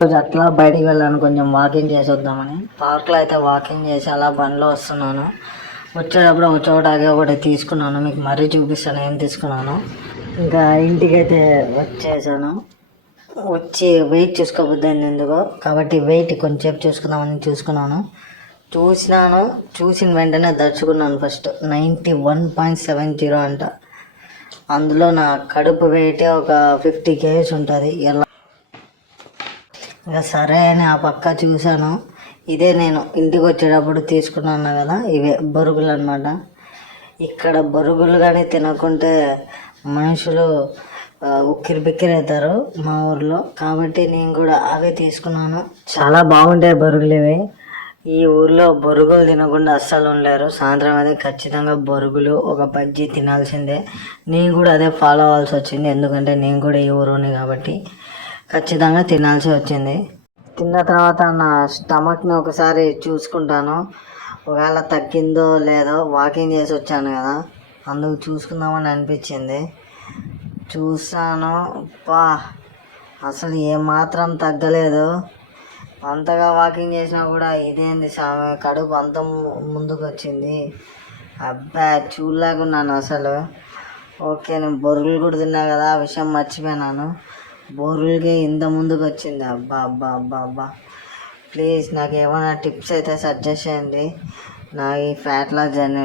రోజు అట్లా బయటికి వెళ్ళాను, కొంచెం వాకింగ్ చేసి వద్దామని. పార్క్లో అయితే వాకింగ్ చేసి అలా బండిలో వస్తున్నాను. వచ్చేటప్పుడు ఒక చోట ఆగి ఒకటి తీసుకున్నాను, మీకు మరీ చూపిస్తాను ఏం తీసుకున్నాను. ఇంకా ఇంటికైతే వచ్చేసాను. వచ్చి వెయిట్ చూసుకోబోద్దాను ఎందుకో, కాబట్టి వెయిట్ కొంచెం చూసుకుందామని చూసిన వెంటనే దర్చుకున్నాను. ఫస్ట్ 91.70 అంట. అందులో నా కడుపు వెయిటే ఒక 50 kgs ఉంటుంది. ఎలా ఇంకా సరే అని ఆ పక్క చూశాను. ఇదే నేను ఇంటికి వచ్చేటప్పుడు తీసుకున్నాను కదా, ఇవే బొరుగులు అనమాట. ఇక్కడ బొరుగులు కానీ తినకుంటే మనుషులు ఉక్కిరి బిక్కిరి అవుతారు మా ఊర్లో, కాబట్టి నేను కూడా అవే తీసుకున్నాను. చాలా బాగుంటాయి బొరుగులు ఇవి. ఈ ఊర్లో బొరుగులు తినకుండా అస్సలు ఉండలేరు. సాయంత్రం అయితే ఖచ్చితంగా బొరుగులు ఒక బజ్జీ తినాల్సిందే. నేను కూడా అదే ఫాలో అవ్వాల్సి వచ్చింది, ఎందుకంటే నేను కూడా ఈ ఊరుని కాబట్టి ఖచ్చితంగా తినాల్సి వచ్చింది. తిన్న తర్వాత నా స్టమక్ని ఒకసారి చూసుకుంటాను, ఒకవేళ తగ్గిందో లేదో. వాకింగ్ చేసి వచ్చాను కదా, అందుకు చూసుకుందామని అనిపించింది. చూసాను, అసలు ఏమాత్రం తగ్గలేదు. అంతగా వాకింగ్ చేసినా కూడా ఇదేంది సామె కడుపు అంత ముందుకు వచ్చింది. అబ్బా చూడలేకున్నాను అసలు. ఓకే, నేను బొరుగులు కూడా తిన్నా కదా, ఆ విషయం మర్చిపోయినాను. బొరుగులకి ఇంత ముందుకు వచ్చింది. అబ్బా అబ్బా అబ్బా అబ్బా. ప్లీజ్ నాకు ఏమైనా టిప్స్ అయితే సజెస్ట్ చేయండి నా ఈ ఫ్యాట్ లాస్ జర్నీ.